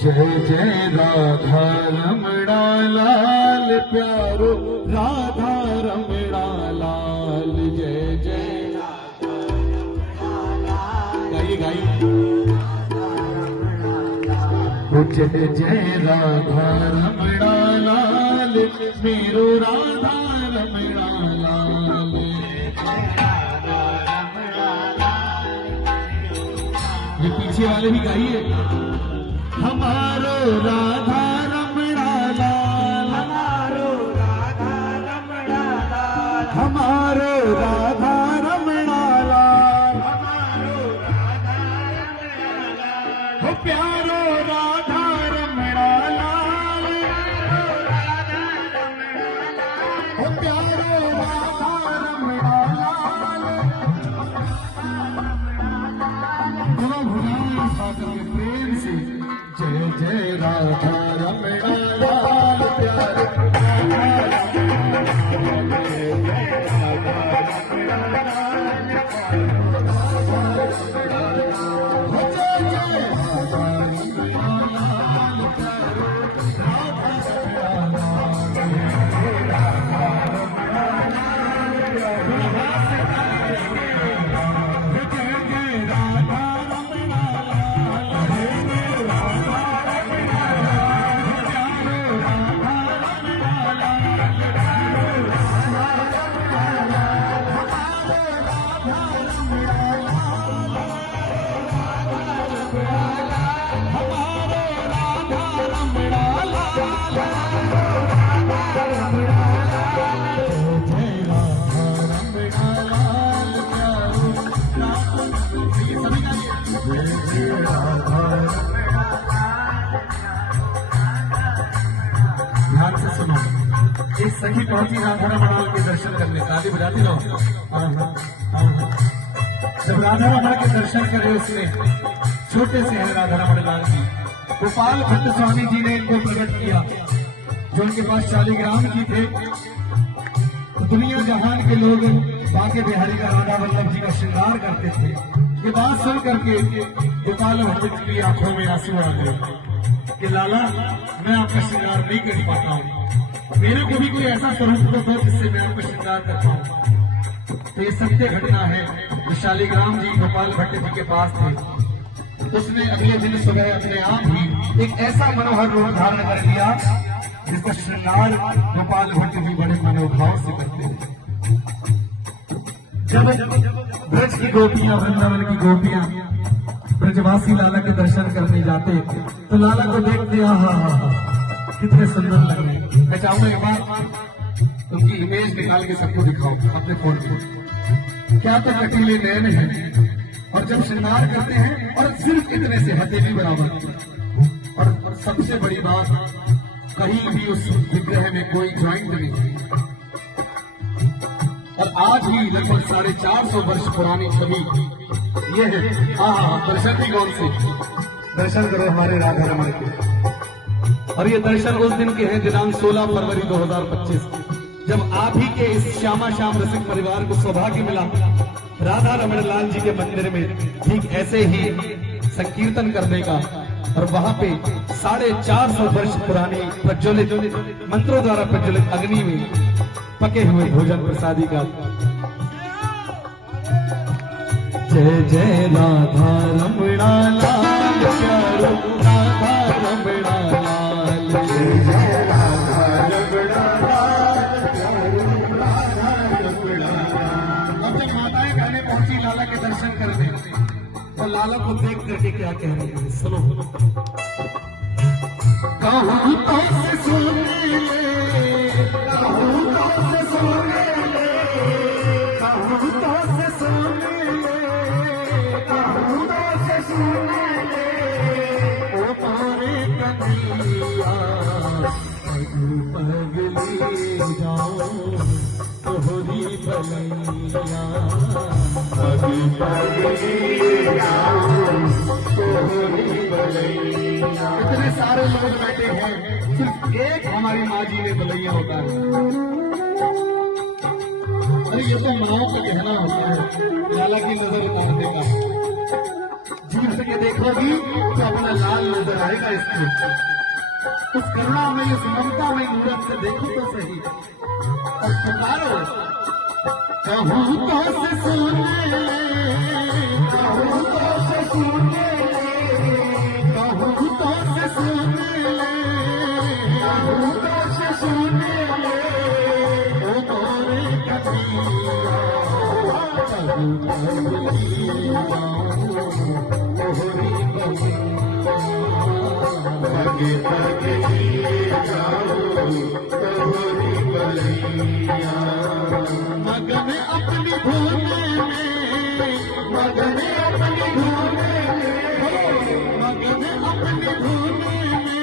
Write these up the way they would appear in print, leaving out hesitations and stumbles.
जय जय राधा रमणा लाल प्यारो राधा रमणा लाल जय जय गाइए गाइए जय जय राधा रमणा लाल मेरो राधा रमणा लाल ये पीछे वाले भी गाइए हमारो राधा रमणा लाल हमारो राधा रमणा लाल हमारो राधा रमणा लाल हमारो राधा रमणा लाल हो प्यारो राधा रमणा लाल हो प्यारो राधा रमणा लाल दोनों भुजाएं उठाकर के प्रेम से जय जय राधा रमणा लाल प्यारे ध्यान से सुनो। एक सखी पहुंची राधा रमणा के दर्शन करने, ताली बजाती रहो। जब राधा रमणा के दर्शन करे उसने, छोटे से हैं राधा रमण लाल जी, गोपाल भट्ट स्वामी जी ने इनको प्रकट किया जो उनके पास शालिग्राम जी थे। तो दुनिया जहान के लोग बांके बिहारी का राधा वल्लभ जी का श्रृंगार करते थे। ये बात सुन करके गोपाल भट्ट की आंखों में आंसू आ गए कि लाला मैं आपका श्रृंगार नहीं कर पाता हूँ, मेरे को भी कोई ऐसा स्वरूप तो दो जिससे मैं आपका श्रृंगार कर पाऊँ। तो ये सत्य घटना है। शालिग्राम जी गोपाल भट्ट जी के पास थे। उसने अगले दिन सुबह अपने आप ही एक ऐसा मनोहर रूप धारण कर लिया जिसका श्रृंगार गोपाल भट्ट जी बड़े मनोभाव से करते थे। जब ब्रज की गोपियां, वृंदावन की गोपियां ब्रजवासी लाला के दर्शन करने जाते तो लाला को देखते आहा कितने सुंदर लग रहे। मैं चाहूंगा एक बार उनकी इमेज निकाल के सबको दिखाओ अपने फोन पे। क्या तो कटीले नयन है और जब श्रृंगार करते हैं और सिर्फ इतने से हथेली बराबर। और सबसे बड़ी बात, कहीं भी उस विग्रह में कोई ज्वाइंट नहीं। और आज ही लगभग 450 वर्ष पुरानी छवि ये है। दर्शन भी कौन से दर्शन करो हमारे राधा रमण के। और ये दर्शन उस दिन के हैं दिनांक 16 फरवरी 2025, जब आप ही के इस श्यामा श्याम रसिक परिवार को सौभाग्य मिला राधा रमण लाल जी के मंदिर में ठीक ऐसे ही संकीर्तन करने का। और वहां पे 450 वर्ष पुरानी प्रज्वलित मंत्रों द्वारा प्रज्वलित अग्नि में पके हुए भोजन प्रसादी का। जय जय राधा रमणा लाल प्यारो राधा रमणा लाल जय जय राधा रमणा लाल प्यारो राधा रमणा लाल। अब जब माताएं कहने पहुंची लाला के दर्शन करने तो लाला को देख करके क्या कह रही है सुनो। कहूं तो से सुने कहूं तो से सुने कहूं तो से सुने कहूं तो से सुने ओ पारे कन्हैया पगली जाओ तोहरी भलैया पगली जाओ तोहरी भलैया। इतने सारे लोग बैठे हैं, सिर्फ एक हमारी माँ जी ने भलैया होता है। अरे ये तो माओ का कहना होता है, लाला की नजर उतारने का। जीव से देखोगी तो अपना लाल नजर जाएगा इसको। उस करुणा में, उस ममता में मूरत से देखो तो सही और पुकारो। कहूँ तो से सुने, कहूँ तो से सुने, कहूँ तो से सुने, कहूँ तो से सुने, ओ मोरे कबीरा, भगे भगे मगन अपनी धोने में, मगन अपनी धोने में, मगन अपनी धोने में,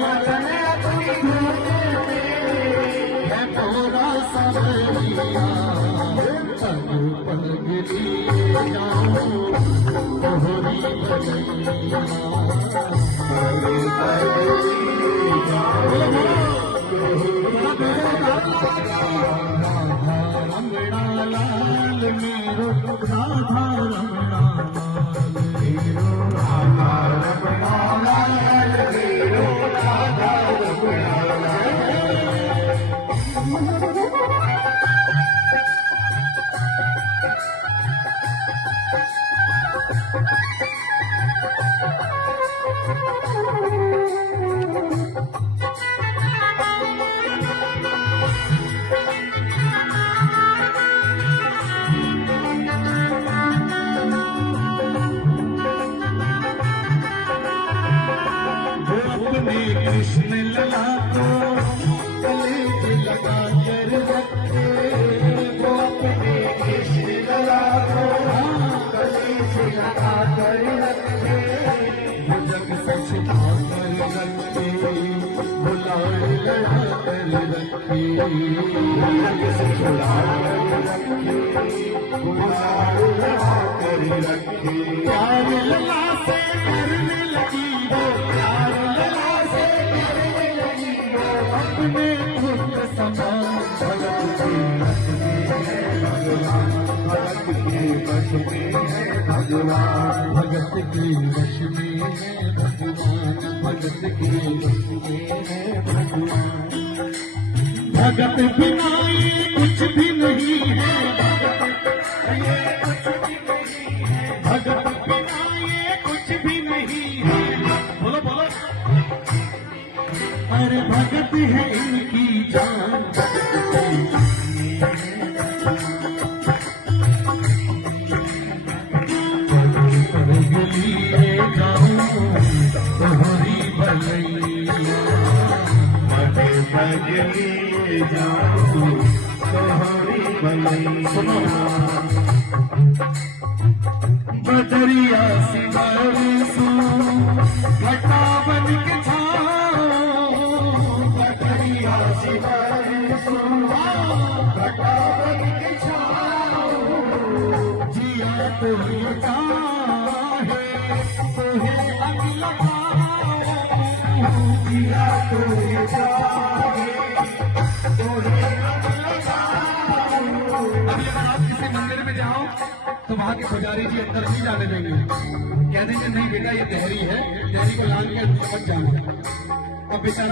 मगन अपनी धोने में है मोरा सवरिया। पग पगली जाऊं तोहरी बलैया, पग पगली जाऊं रमणा लाल मेरो, राधा रमणा लाल मेरो, राधा रमणा लाल मेरो, राधा रमणा लाल। कृष्ण लला को कलेज लगा कर रखे, वो अपने कृष्ण लला को कलेज लगा कर रखे, भुजंग से छिपा कर रखे, बुलाड़ लड़ा कर रखे, भुजंग से छुड़ा कर रखे, बुलाड़ लड़ा कर रखे। प्यार लला से करने लगी वो, प्यार लला अपने खुद समान, भगत के वश में है भगवान, भगत के वश में है भगवान, भगत के वश में है भगवान। भगत बिना ये कुछ भी नहीं है, ये कुछ भी नहीं है, भगत बिना ये कुछ भी नहीं है। बोलो बोलो। अरे भगत है इनकी जान, लिए जाऊं तोहरी भलैया, भगे भगे जाऊं तोहरी भलैया। बदरिया सिवारी सू घटा बन के जिया तो ये चाहे तो है अगला, जिया तो ये चाहे तो है अगला। अभी अगर आप किसी मंदिर में जाओ तो वहां के पुजारी जी अंदर नहीं जाने देंगे, कह देंगे नहीं बेटा ये देहरी है, देहरी को लाल के मत जाना। अब बेचारा